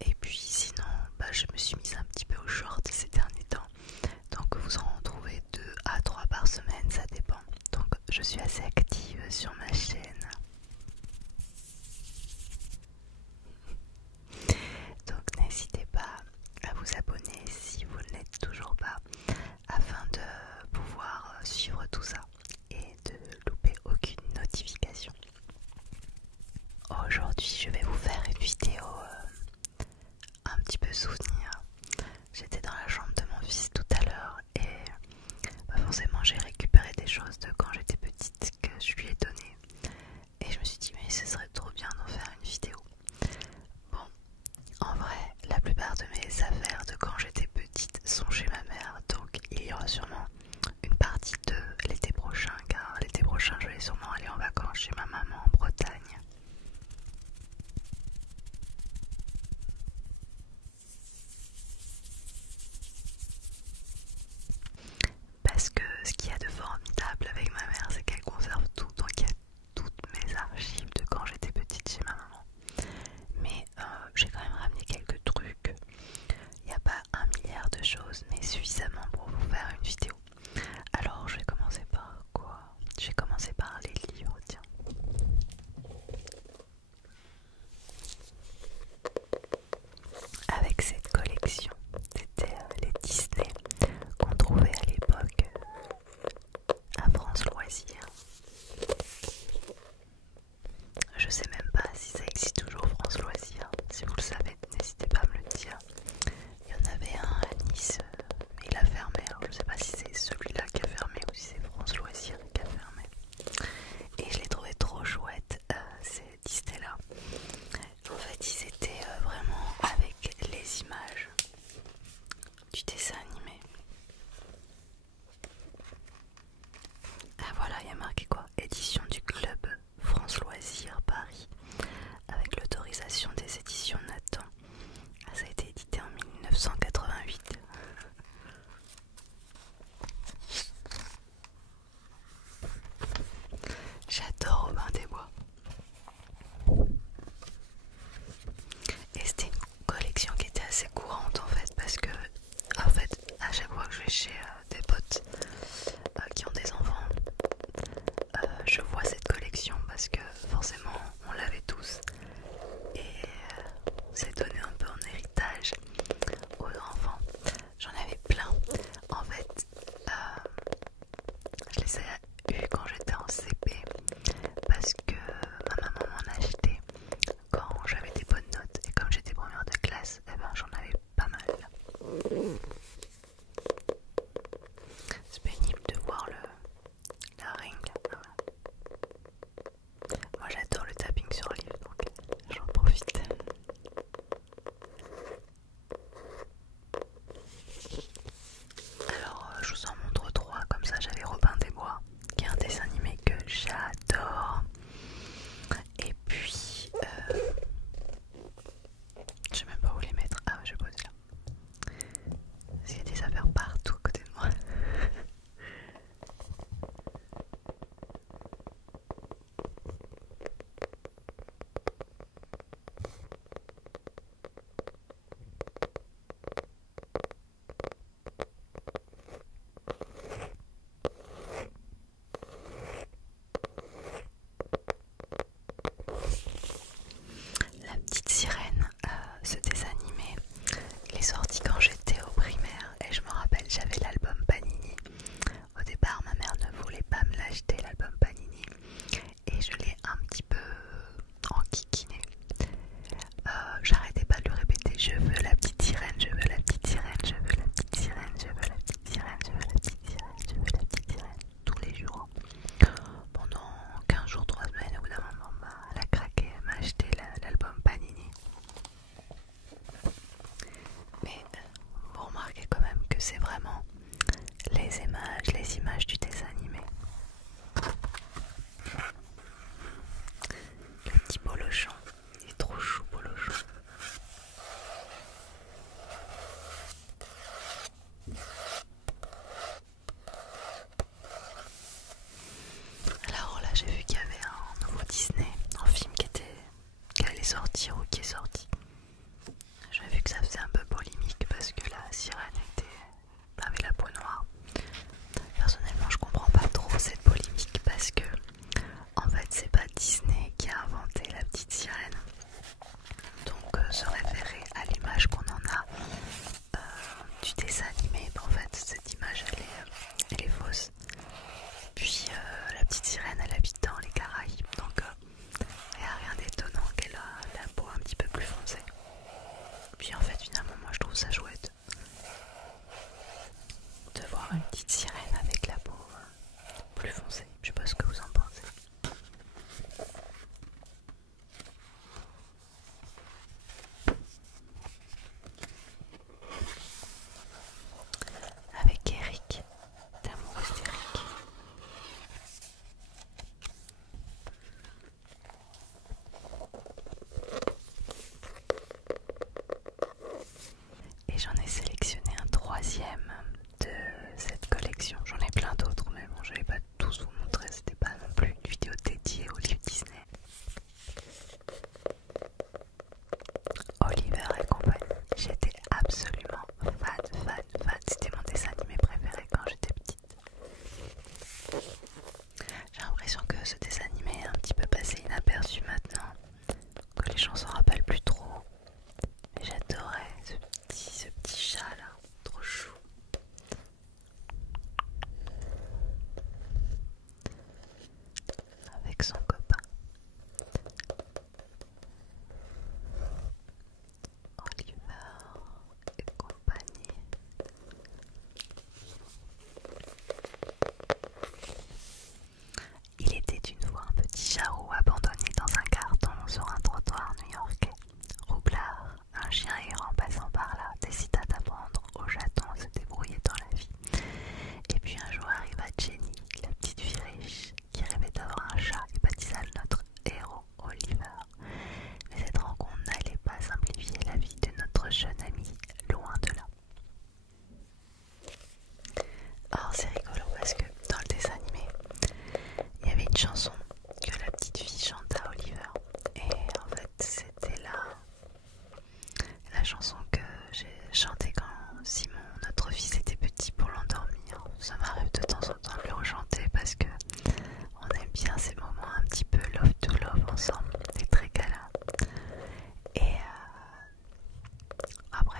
Et puis sinon, je me suis mise un petit peu au short ces derniers temps. Donc vous en trouvez 2 à 3 par semaine, ça dépend. Donc je suis assez active sur ma chaîne. Donc n'hésitez pas à vous abonner si vous ne l'êtes toujours pas, afin de pouvoir suivre tout ça et de louper aucune notification. Aujourd'hui je vais vous faire une vidéo un petit peu souvenir. J'étais dans la chambre de mon fils tout à l'heure et forcément j'ai récupéré des choses de quand j'étais petite que je lui ai donné. Et je me suis dit mais ce serait trop bien d'en faire une vidéo. Bon, en vrai, la plupart de mes affaires de quand j'étais petite sont chez ma mère, donc il y aura sûrement une partie de l'été prochain, car l'été prochain je vais sûrement aller en vacances chez ma maman en Bretagne. Parce que ce qu'il y a de formidable avec ma mère, c'est qu'elle conserve tout, donc il y a toutes mes archives de quand j'étais petite chez ma maman. Mais j'ai quand même ramené quelques trucs. Il n'y a pas 1 milliard de choses, mais suffisamment pour vous faire une vidéo. Alors je vais commencer par quoi? Je vais commencer par les livres, tiens. Avec cette collection, c'était les Disney qu'on trouvait à l'époque à France Loisirs. Je sais même pas si ça existe toujours France Loisirs. Si vous le savez, n'hésitez pas à me le dire. Il y en avait un à Nice, mais il a fermé. Alors je sais pas si c'est celui-là qui a fermé ou si c'est France Loisirs qui a fermé. Et je les trouvais trop chouettes, ces Disney-là. En fait, ils étaient vraiment avec les images du dessin animé. Ah voilà, il y a marqué quoi? Édition du club France Loisirs Paris, avec l'autorisation des éditions Nathan. Ah, ça a été édité en 1988. J'adore Robin des Bois. Et c'était une collection qui était assez courante en fait, parce que à chaque fois que je vais chez des potes qui ont des enfants, je vois cette collection parce que forcément on l'avait tous et c'est donné un peu en héritage aux enfants. J'en avais plein. En fait, je les ai eu quand j'étais en CP parce que ma maman m'en achetait quand j'avais des bonnes notes, et comme j'étais première de classe, j'en avais pas mal. C'est pénible de voir la ring. Moi j'adore le tapping sur livre, donc j'en profite. Alors je vous en montre 3, comme ça. J'avais Robin des Bois, qui est un dessin animé que j'adore. Et puis je sais même pas où les mettre. Ah je vais poser là. Parce qu'il y a des affaires partout à côté de moi. La petite sirène, ce dessin animé, il est sorti quand j'étais au primaire et je me rappelle, j'avais l'album Panini. Au départ, ma mère ne voulait pas me l'acheter, l'album Panini, et je l'ai un petit peu enquiquiné. J'arrêtais pas de le répéter: je veux la petite sirène, je veux la petite sirène, je veux la petite sirène, je veux la petite sirène, je veux la petite sirène, je veux la petite sirène, tous les jours. Pendant 15 jours, 3 semaines, au bout d'un moment, elle a craqué, elle m'a acheté l'album Panini. Mais vous remarquez quand même que c'est vraiment les images du dessin animé. Le petit Polochon, il est trop chou, Polochon. Alors là, j'ai vu qu'il y avait un nouveau Disney, un film qui allait sortir ou qui est sorti. Et j'en ai sélectionné un troisième de cette collection. J'en ai plein d'autres, mais bon, je ne vais pas tous vous montrer, c'était pas non plus une vidéo dédiée aux livres Disney. Oliver et compagnie, j'étais absolument fan, c'était mon dessin animé préféré quand j'étais petite. J'ai l'impression que ce dessin animé est un petit peu passé inaperçu maintenant, que les gens s'en rappellent plus trop. Mais j'adorais ce petit chat là, trop chou. Avec son copain. Oliver et compagnie. Il était une fois un petit chat roux abandonné dans un carton sur un trottoir new-yorkais. Roublard, un chien errant passant par là, décida d'apprendre au chaton à se débrouiller dans la vie. Et puis un jour arriva Jenny, la petite fille riche, qui rêvait d'avoir un chat et baptisa notre héros Oliver. Mais cette rencontre n'allait pas simplifier la vie de notre jeune ami, loin de là. Alors c'est rigolo parce que dans le dessin animé, il y avait une chanson que la petite fille chante à Oliver. Et en fait c'était la chanson que j'ai chantée quand Simon, notre fils, était petit pour l'endormir. Ça m'arrive de temps en temps de le rechanter parce que on aime bien ces moments un petit peu love to love ensemble, des très câlins. Et après,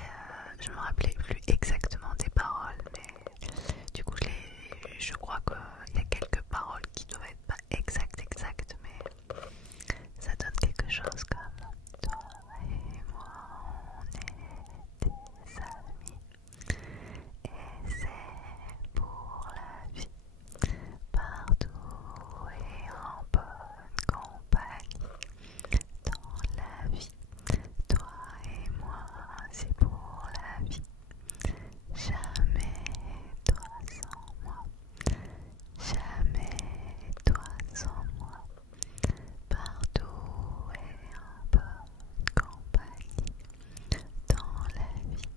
je me rappelais plus exactement des paroles, mais du coup, je crois qu'il y a quelques paroles qui doivent être pas exactes, mais ça donne quelque chose comme toi et moi, on est des amis, et c'est pour la vie, partout et en bonne compagnie. Dans la vie, toi et moi, c'est pour la vie. Jamais toi sans moi, jamais toi sans moi. Partout et en bonne compagnie. Dans la vie,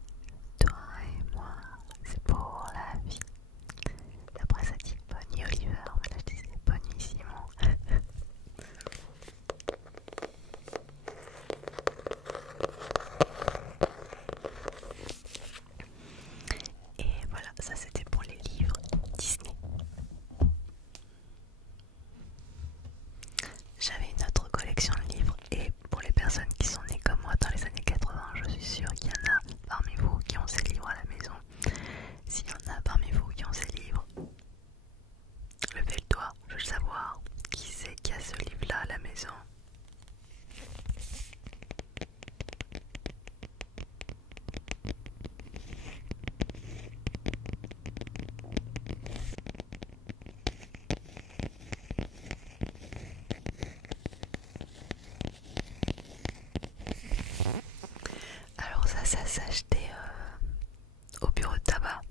toi et moi, c'est pour la vie. Après ça dit Bonnie Oliver, mais là je disais Bonnie Simon. Et voilà, ça c'était pour les livres Disney. J'avais une autre collection de livres et pour les personnes qui sont nées comme moi dans les années 80, je suis sûre qu'il y en a parmi vous qui ont ces livres à la maison. S'il y en a parmi vous qui ont ces livres, levez le doigt, je veux savoir qui c'est qui a ce livre-là à la maison. Alors ça s'achetait au bureau de tabac.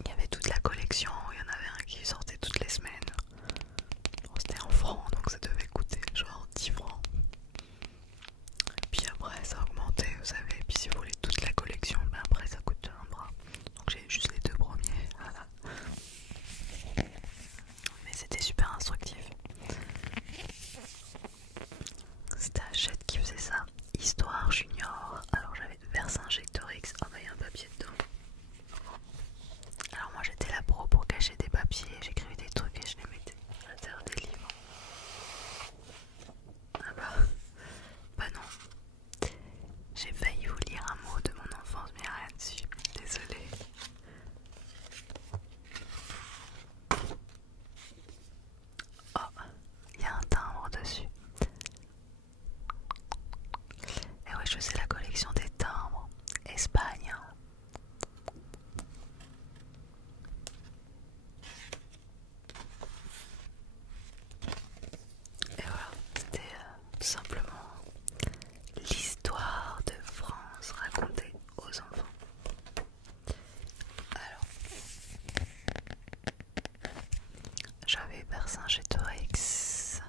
Il y avait toute la collection, il y en avait un qui sortait toutes les semaines. Bon, c'était en francs, donc ça devait coûter genre 10 francs. Puis après ça a augmenté, vous savez. Puis si vous voulez toute la collection, ben après ça coûte un bras. Donc j'ai juste les deux premiers. Mais c'était super instructif. C'était Hachette qui faisait ça. Histoire Junior. Alors j'avais Vercingétorix. Ah bah il y a un papier dedans. Alors moi j'étais la pro pour cacher des papiers. J'écrivais des trucs et je les mettais à l'intérieur des livres. Ah bah non. J'ai failli vous lire un mot de mon enfance mais rien dessus. Désolée. Oh, il y a un timbre dessus. Et ouais, je faisais la collection des timbres. Espagne. Et voilà, c'était tout simplement l'histoire de France racontée aux enfants. Alors, j'avais Vercingétorix.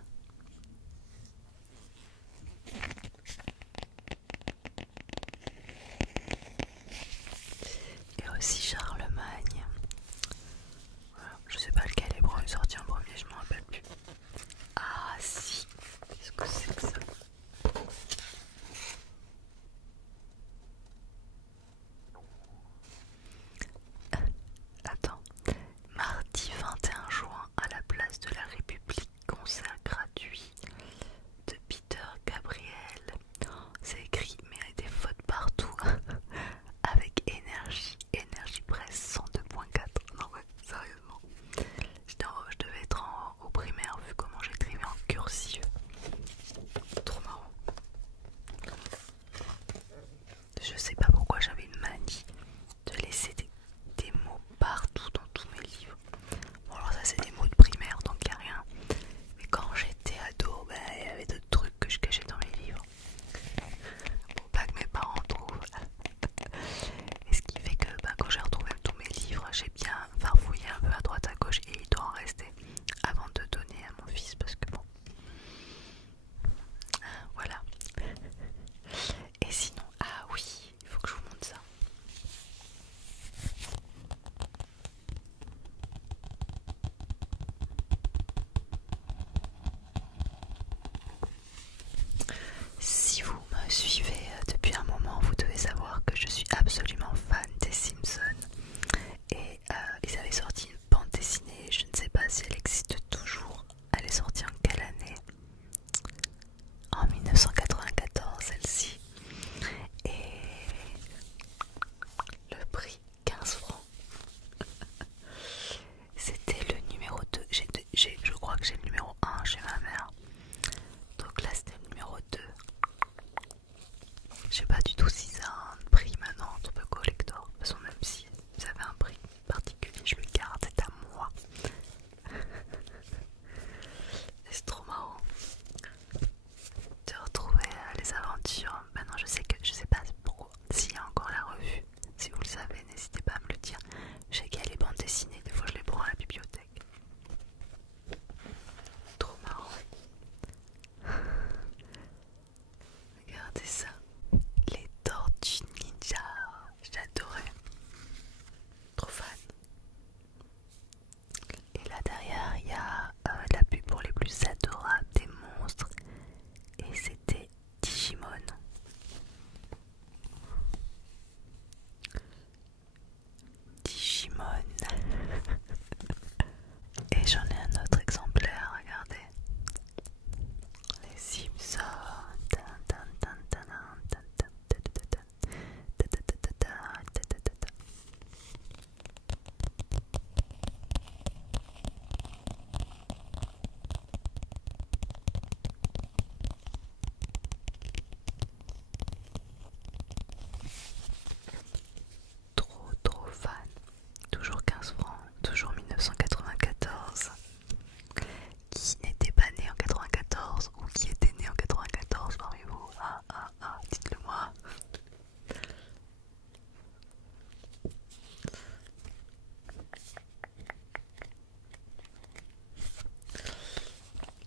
du tout si ça a un prix maintenant en tant que collector. De toute façon, même si ça avait un prix particulier, je le garde, c'est à moi. C'est trop marrant de retrouver les aventures. Maintenant, je sais pas pourquoi. S'il y a encore la revue, si vous le savez, n'hésitez pas à me le dire. Je sais qu'il y a les bandes dessinées, des fois je les prends à la bibliothèque. Trop marrant. Regardez ça. Les Tortues Ninja. J'adorais. Trop fan. Et là derrière, il y a la pub pour les plus adorables des monstres. Et c'était Digimon. Digimon. Et j'en ai un autre exemplaire, regardez. Les Simpsons. Trop fan. Toujours 15 francs, toujours 1994. Qui n'était pas né en 94 ou qui était né en 94 parmi vous? Dites-le moi.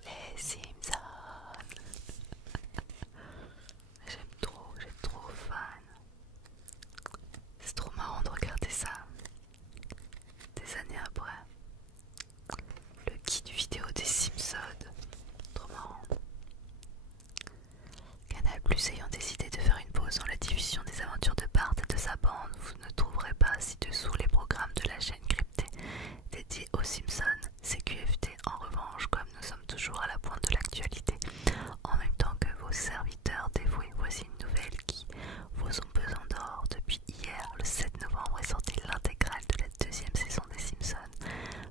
Les Simpsons. J'aime trop fan. C'est trop marrant de regarder ça des années après. Le guide vidéo des Simpsons. Trop marrant. Canal Plus ayant décidé de faire une pause dans la diffusion des aventures de Bart et de sa bande, vous ne trouverez pas ci-dessous les programmes de la chaîne cryptée dédiée aux Simpsons. CQFD, en revanche, comme nous sommes toujours à la pointe de l'actualité, en même temps que vos serviteurs dévoués, voici une nouvelle qui vaut son pesant d'or. Depuis hier, le 7 novembre, est sortie l'intégrale de la deuxième saison des Simpsons.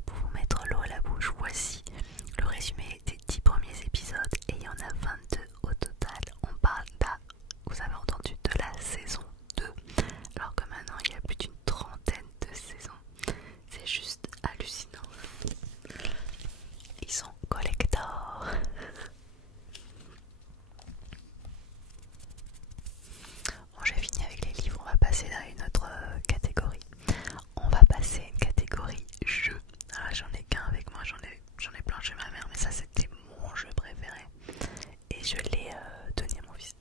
Pour vous mettre l'eau à la bouche, voici le résumé des 10 premiers épisodes, et il y en a 22 au total. On parle là, vous avez entendu, de la saison 2, alors que maintenant il y a plus d'une trentaine de saisons. C'est juste hallucinant. Ils sont collector. Bon, j'ai fini avec les livres, on va passer à une autre catégorie. On va passer à une catégorie jeux. Ah, j'en ai qu'un avec moi, j'en ai plein chez ma mère, mais ça c'était mon jeu préféré. Et je l'ai donné à mon fils.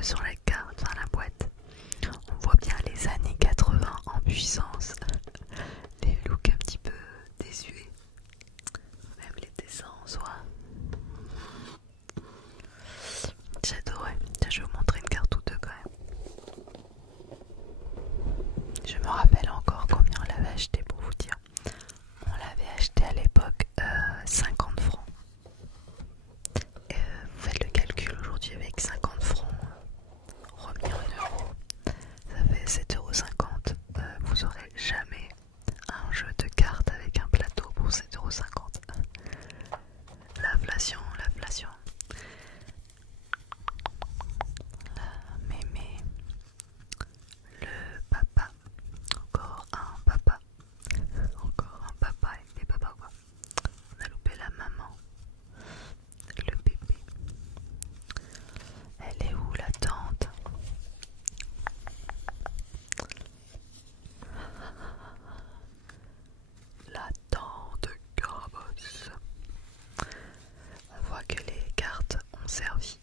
peu sur la carte, enfin la boîte, on voit bien les années 80 en puissance. Les looks un petit peu désuets, même les dessins en soi. J'adorais. Je vais vous montrer une carte ou deux quand même. Je me rappelle encore combien on l'avait acheté pour vous dire. On l'avait acheté à l'époque 50 francs. Vous faites le calcul aujourd'hui avec 50 francs remis en euros. Ça fait 7,50 €. Vous aurez jamais un jeu de cartes avec un plateau pour 7,50 €. L'inflation, l'inflation. La mémé. Le papa. Encore un papa. Encore un papa et des papas quoi. On a loupé la maman. Le bébé. Elle est où la tante? La tante Carabosse. On voit que les cartes ont servi.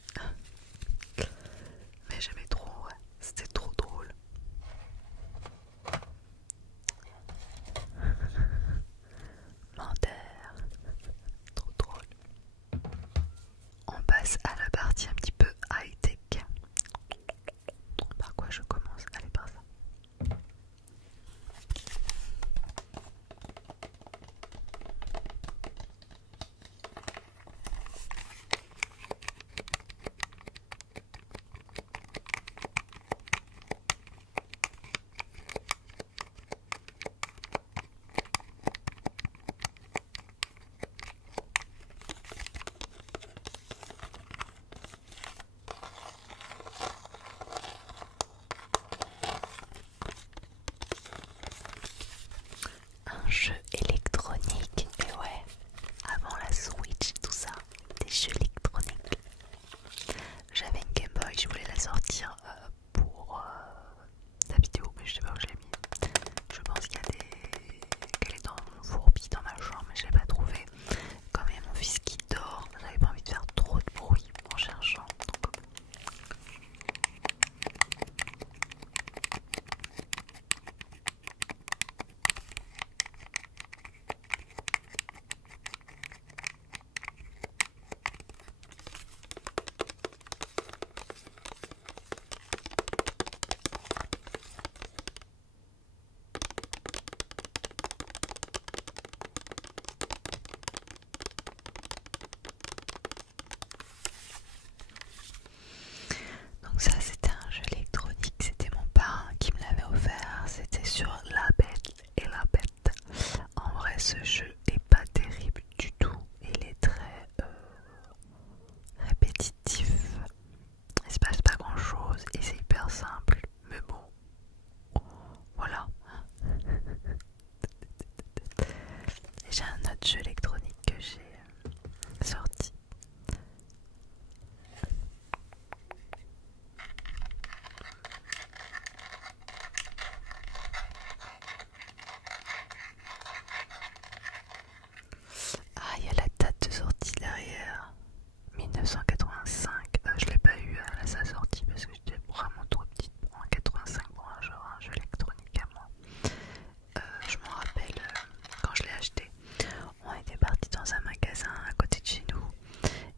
Mais j'aimais trop, ouais. C'était trop drôle. Menteur. Trop drôle. On passe à la partie un petit peu high-tech. Par quoi je commence? Allez, par ça. Un jeu électronique, et ouais, avant la Switch, tout ça, des jeux électroniques. J'avais une Game Boy, je voulais la sortir pour la vidéo, mais je sais pas où je l'ai mis. Je pense qu'elle est dans mon fourbi dans ma chambre, mais je l'ai pas trouvée. Comme il y a mon fils qui dort, j'avais pas envie de faire trop de bruit en cherchant. Donc, Donc ça c'était un jeu électronique, c'était mon parrain qui me l'avait offert, c'était sur La Belle et la Bête. En vrai ce jeu est pas terrible du tout, il est très répétitif, il se passe pas grand chose et c'est hyper simple, mais bon, voilà. Et j'ai un autre jeu électronique que j'ai sorti. Ah, il y a la date de sortie derrière. 1985. Je l'ai pas eu à sa sortie parce que j'étais vraiment trop petite pour un 85 pour un jeu électronique à moi. Je m'en rappelle quand je l'ai acheté. On était parti dans un magasin à côté de chez nous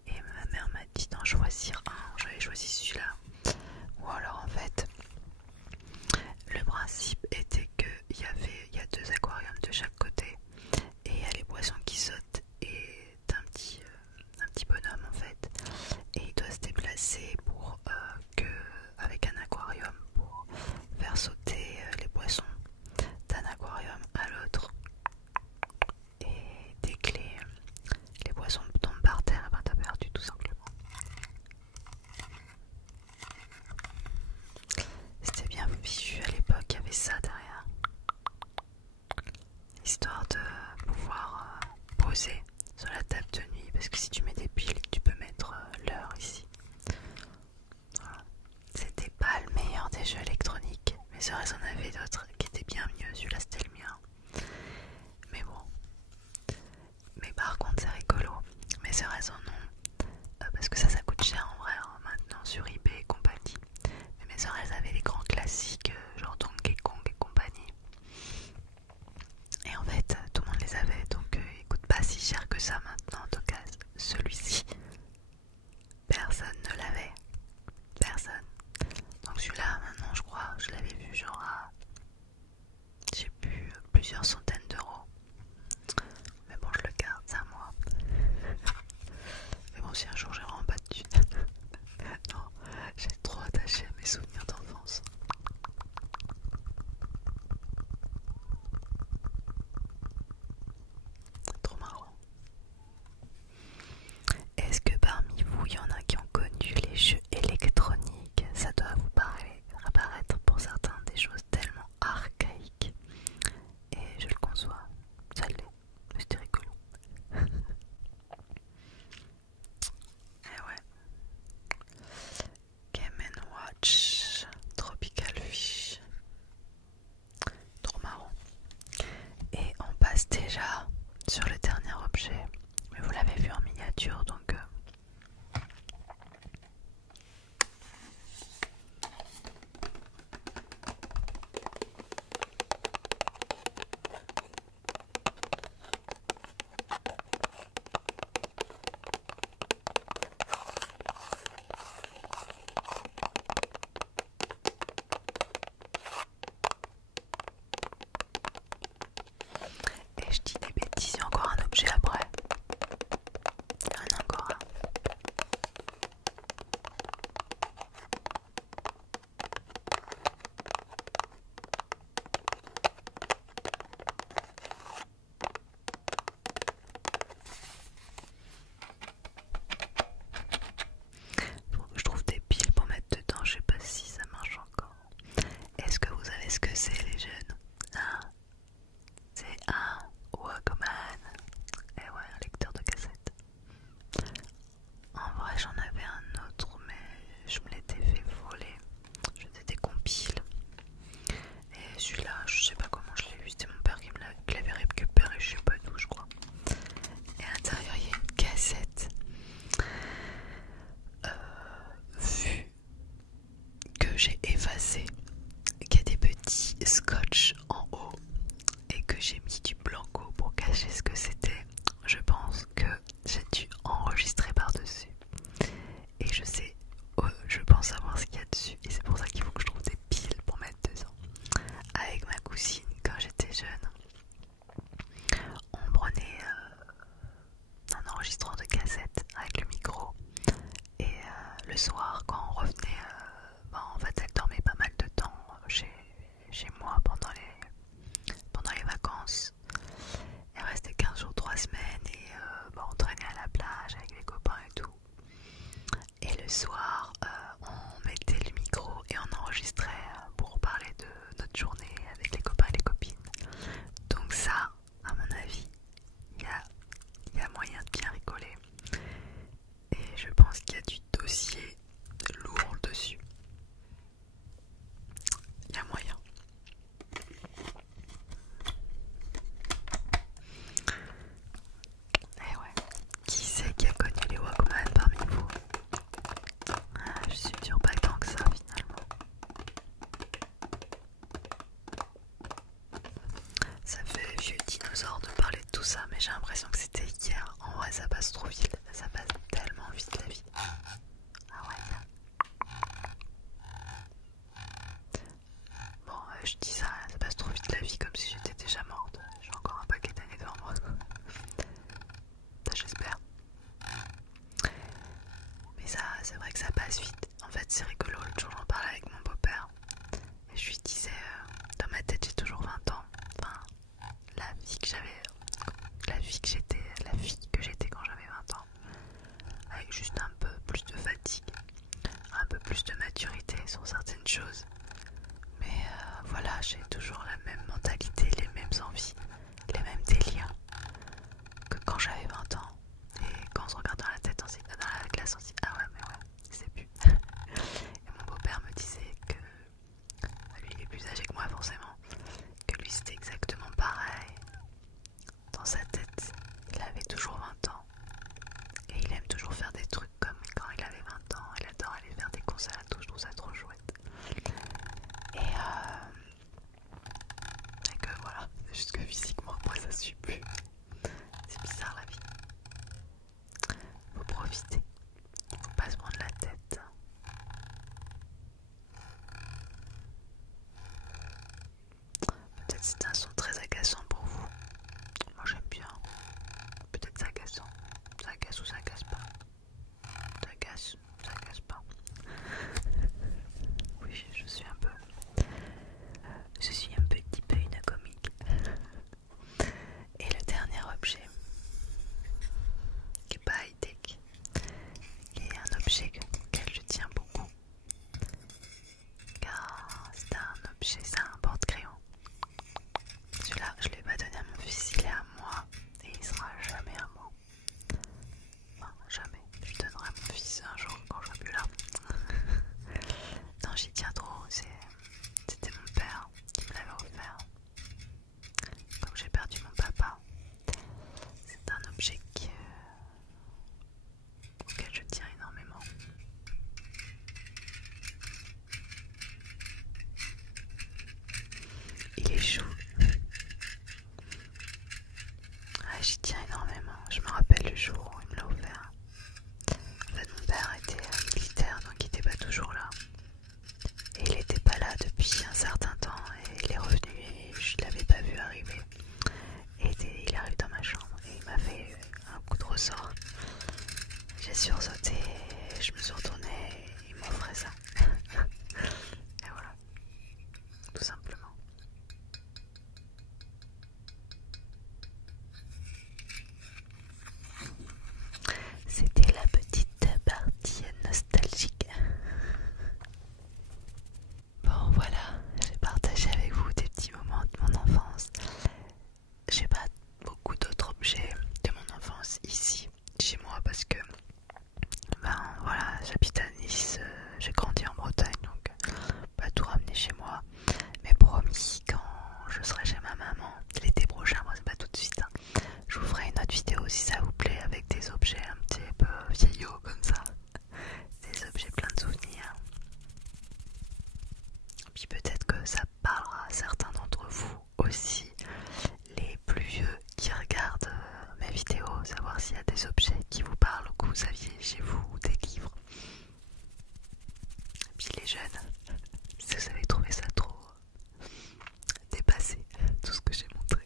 et ma mère m'a dit d'en choisir un. J'avais choisi celui-là. Ou alors en fait, le principe était qu'il y a deux aquariums de chaque côté et il y a les poissons qui sautent et un petit bonhomme en fait et il doit se déplacer pour avec un aquarium pour faire sauter les poissons d'un aquarium à l'autre et dès que les poissons tombent par terre, et ben t'as perdu tout simplement. C'était bien fichu à l'époque, il y avait ça derrière, histoire de pouvoir poser sur la table de nuit parce que si tu mets des piles tu peux mettre l'heure ici. Voilà. C'était pas le meilleur des jeux électroniques, mes sœurs elles en avaient d'autres qui étaient bien mieux, celui-là c'était le mien. Mais bon, mais par contre c'est rigolo, mes sœurs elles en ont parce que ça coûte cher en vrai hein, maintenant sur eBay et compagnie. Scotch Tropical Fish. Trop marrant. Et on passe déjà sur le dernier objet. Mais vous l'avez vu en miniature donc... Et je dis des bêtises, il y a encore un objet après. Il y en a encore un. Faut que je trouve des piles pour mettre dedans, je sais pas si ça marche encore. Est-ce que vous savez ce que c'est les jeunes? Hein? C'est un Walkman. Et ouais, un lecteur de cassette. En vrai j'en avais un autre mais je me l'étais fait voler. Je faisais des compiles. Et celui-là, je sais pas comment je l'ai eu, c'était mon père qui l'avait récupéré, je sais pas d'où je crois. Et à l'intérieur il y a une cassette. Vu que j'ai effacé, qu'il y a des petits scotch en haut et que j'ai mis du blanco pour cacher ce que c'était, je pense que j'ai dû enregistrer par-dessus. Et je pense savoir ce qu'il y a dessus. Et c'est pour ça qu'il faut que je trouve des piles pour mettre dedans. Avec ma cousine, quand j'étais jeune, on prenait un enregistreur de cassette avec le micro. Et le soir, quand on revenait, en fait, elle dormait pas mal de temps chez moi pendant les vacances. Elle restait 15 jours, 3 semaines et on traînait à la plage avec les copains et tout. Et le soir, on mettait le micro et on enregistrait pour parler de notre journée avec les copains et les copines. Donc ça, à mon avis, il y a moyen de bien rigoler. Et je pense qu'il y a du dossier lourd dessus. Il y a moyen. Et ouais, qui c'est qui a connu les Walkman parmi vous? Je suis sûre pas tant que ça finalement. Ça fait vieux dinosaure de parler de tout ça, mais j'ai l'impression que c'était hier. En vrai, ça passe trop vite, ça passe tellement vite la vie. Ah ouais. Bon, je dis ça passe trop vite la vie comme si j'étais déjà morte. J'ai encore un paquet d'années devant moi. J'espère. Mais ça, c'est vrai que ça passe vite. En fait, c'est rigolo. L'autre jour, j'en parlais avec mon beau-père. Et je lui disais, dans ma tête, j'ai toujours 20 ans. Enfin, la vie que j'étais quand j'avais 20 ans. Avec juste un peu plus de fatigue, un peu plus de maturité sur certaines choses. Mais voilà, j'ai toujours la même mentalité, les mêmes envies, les mêmes délires que quand j'avais 20 ans. Et quand on se regarde dans la glace, on se dit ah ouais, mais ouais, c'est plus. Et mon beau-père me disait que lui, il est plus âgé que moi forcément, que lui c'était exactement pareil. Dans sa tête, il avait toujours 20 ans. Et il aime toujours faire des trucs comme quand il avait 20 ans. Il adore aller faire des concerts à tout, je trouve ça trop chouette. Et que voilà, c'est juste que j'y tiens trop. C'était mon père qui me l'avait offert. Comme j'ai perdu mon papa, c'est un objet auquel je tiens énormément. Il est chou. Ah, j'y tiens énormément. Je me rappelle le jour où il me l'a offert. En fait, mon père était militaire, donc il n'était pas toujours là. Et il n'était pas là depuis un certain temps. Et il est revenu et je ne l'avais pas vu arriver. Et il arrive dans ma chambre et il m'a fait un coup de ressort. J'ai sursauté, je me suis retournée et il m'offrait ça. Et voilà, tout simplement. C'était la petite partie nostalgique. Bon voilà, j'ai partagé avec vous des petits moments de mon enfance. J'ai pas beaucoup d'autres objets de mon enfance ici, chez moi, parce que ben voilà, j'habite à Nice, j'ai grandi en Bretagne, donc pas tout ramener chez moi. Mais promis, quand je serai chez ma maman l'été prochain, moi c'est pas tout de suite, hein, je vous ferai une autre vidéo si ça vous plaît, avec des objets un petit peu vieillots comme ça, des objets pleins de souvenirs. Puis peut-être que ça parlera à certains d'entre vous aussi, les plus vieux qui regardent mes vidéos, savoir s'il y a des objets qui vous parlent ou que vous aviez chez vous, ou des livres. Et puis les jeunes, si vous avez trouvé ça trop dépassé, tout ce que j'ai montré.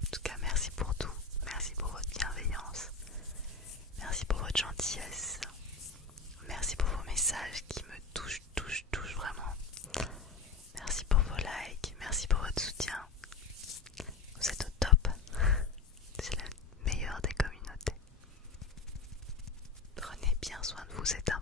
En tout cas, merci pour tout, merci pour votre bienveillance, merci pour votre gentillesse, merci pour vos messages qui me touchent vraiment. Merci pour vos likes, merci pour votre soutien. Vous êtes au top. C'est la meilleure des communautés. Prenez bien soin de vous, c'est important.